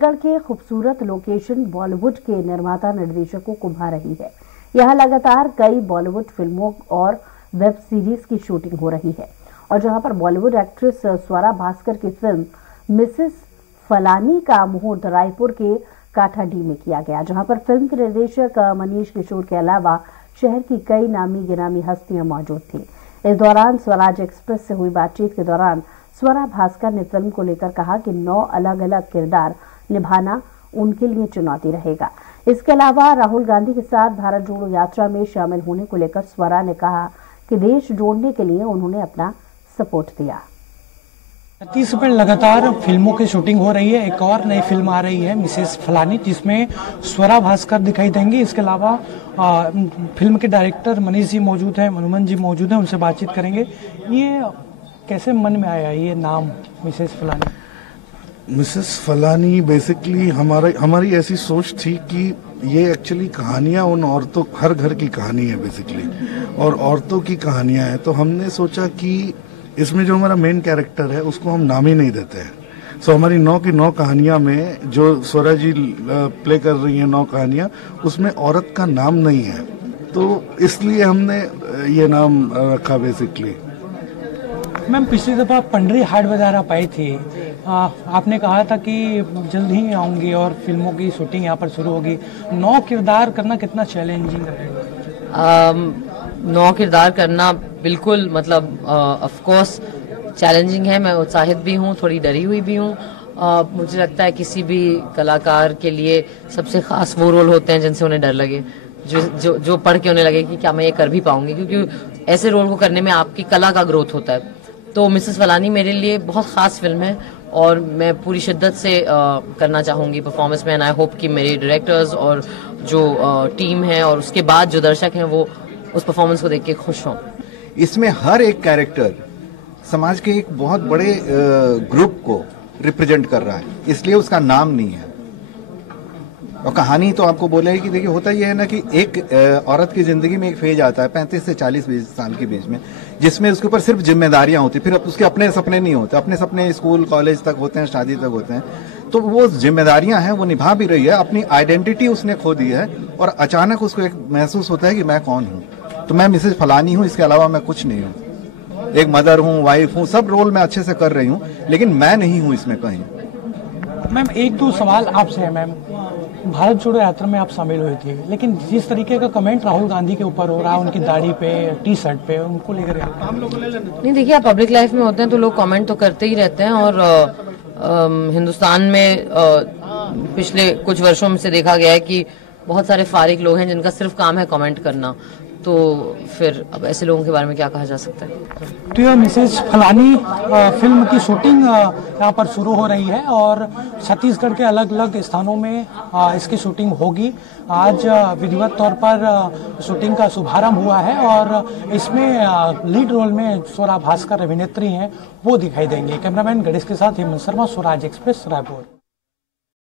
छत्तीसगढ़ के खूबसूरत लोकेशन बॉलीवुड के निर्माता निर्देशकों को भा रही है। यहाँ लगातार कई बॉलीवुड फिल्मों और वेब सीरीज की शूटिंग हो रही है और जहां पर बॉलीवुड एक्ट्रेस स्वरा भास्कर की फिल्म मिसेस फलानी का मुहूर्त रायपुर के काठाडीह में किया गया, जहां पर फिल्म के निर्देशक मनीष किशोर के अलावा शहर की कई नामी गिनामी हस्तियां मौजूद थी। इस दौरान स्वराज एक्सप्रेस से हुई बातचीत के दौरान स्वरा भास्कर ने फिल्म को लेकर कहा कि 9 अलग अलग किरदार निभाना उनके लिए चुनौती रहेगा। इसके अलावा राहुल गांधी के साथ भारत जोड़ो यात्रा में शामिल होने को लेकर स्वरा ने कहा कि देश जोड़ने के लिए उन्होंने अपना सपोर्ट दिया। छत्तीसगढ़ लगातार फिल्मों की शूटिंग हो रही है। एक और नई फिल्म आ रही है मिसेस फलानी, जिसमें स्वरा भास्कर दिखाई देंगे। इसके अलावा फिल्म के डायरेक्टर मनीष जी मौजूद हैं, मनोमन जी मौजूद हैं, उनसे बातचीत करेंगे। ये कैसे मन में आया ये नाम मिसेस फलानी? मिसेस फलानी बेसिकली हमारी ऐसी सोच थी कि ये एक्चुअली कहानियां उन औरतों, हर घर की कहानी है बेसिकली, और औरतों की कहानियां हैं। तो हमने सोचा कि इसमें जो हमारा मेन कैरेक्टर है उसको हम नाम ही नहीं देते हैं। सो हमारी 9 की 9 कहानियां में जो स्वरा जी प्ले कर रही हैं 9 कहानियां, उसमें औरत का नाम नहीं है, तो इसलिए हमने ये नाम रखा बेसिकली। मैम, पिछली दफा पंडरी हाट बाजार आप आई थी, आपने कहा था कि जल्द ही आऊंगी और फिल्मों की शूटिंग यहाँ पर शुरू होगी। 9 किरदार करना कितना चैलेंजिंग रहेगा? 9 किरदार करना बिल्कुल मतलब ऑफ कोर्स चैलेंजिंग है। मैं उत्साहित भी हूँ, थोड़ी डरी हुई भी हूँ। मुझे लगता है किसी भी कलाकार के लिए सबसे खास वो रोल होते हैं जिनसे उन्हें डर लगे, जो पढ़ के उन्हें लगे कि क्या मैं ये कर भी पाऊंगी, क्योंकि ऐसे रोल को करने में आपकी कला का ग्रोथ होता है। तो मिसेस फलानी मेरे लिए बहुत खास फिल्म है और मैं पूरी शिद्दत से करना चाहूंगी परफॉर्मेंस में। एंड आई होप कि मेरे डायरेक्टर्स और जो टीम है और उसके बाद जो दर्शक हैं वो उस परफॉर्मेंस को देख के खुश हों। इसमें हर एक कैरेक्टर समाज के एक बहुत बड़े ग्रुप को रिप्रेजेंट कर रहा है, इसलिए उसका नाम नहीं है। और कहानी तो आपको बोले कि देखिए, होता यह है ना कि एक औरत की जिंदगी में एक फेज आता है 35 से 40 साल के बीच में, जिसमें उसके ऊपर सिर्फ जिम्मेदारियां होती, फिर उसके अपने सपने नहीं होते। अपने सपने स्कूल कॉलेज तक होते हैं, शादी तक होते हैं। तो वो जिम्मेदारियां हैं, वो निभा भी रही है, अपनी आइडेंटिटी उसने खो दी है और अचानक उसको एक महसूस होता है कि मैं कौन हूँ। तो मैं मिसेस फलानी हूँ, इसके अलावा मैं कुछ नहीं हूँ। एक मदर हूँ, वाइफ हूँ, सब रोल मैं अच्छे से कर रही हूँ, लेकिन मैं नहीं हूँ इसमें कहीं। मैम, 1-2 सवाल आपसे है। मैम, भारत जोड़ो यात्रा में आप शामिल हुई थी, लेकिन जिस तरीके का कमेंट राहुल गांधी के ऊपर हो रहा है, उनकी दाढ़ी पे, टी शर्ट पे, उनको लेकर नहीं, देखिए, आप पब्लिक लाइफ में होते हैं तो लोग कमेंट तो करते ही रहते हैं। और हिंदुस्तान में पिछले कुछ वर्षों में से देखा गया है कि बहुत सारे फारिग लोग हैं जिनका सिर्फ काम है कमेंट करना। तो फिर अब ऐसे लोगों के बारे में क्या कहा जा सकता है? तो यह मिसेस फलानी फिल्म की शूटिंग यहाँ पर शुरू हो रही है और छत्तीसगढ़ के अलग अलग स्थानों में इसकी शूटिंग होगी। आज विधिवत तौर पर शूटिंग का शुभारंभ हुआ है और इसमें लीड रोल में स्वरा भास्कर अभिनेत्री हैं, वो दिखाई देंगे। कैमरामैन गणेश के साथ हेमंत शर्मा, स्वराज एक्सप्रेस, रायपुर।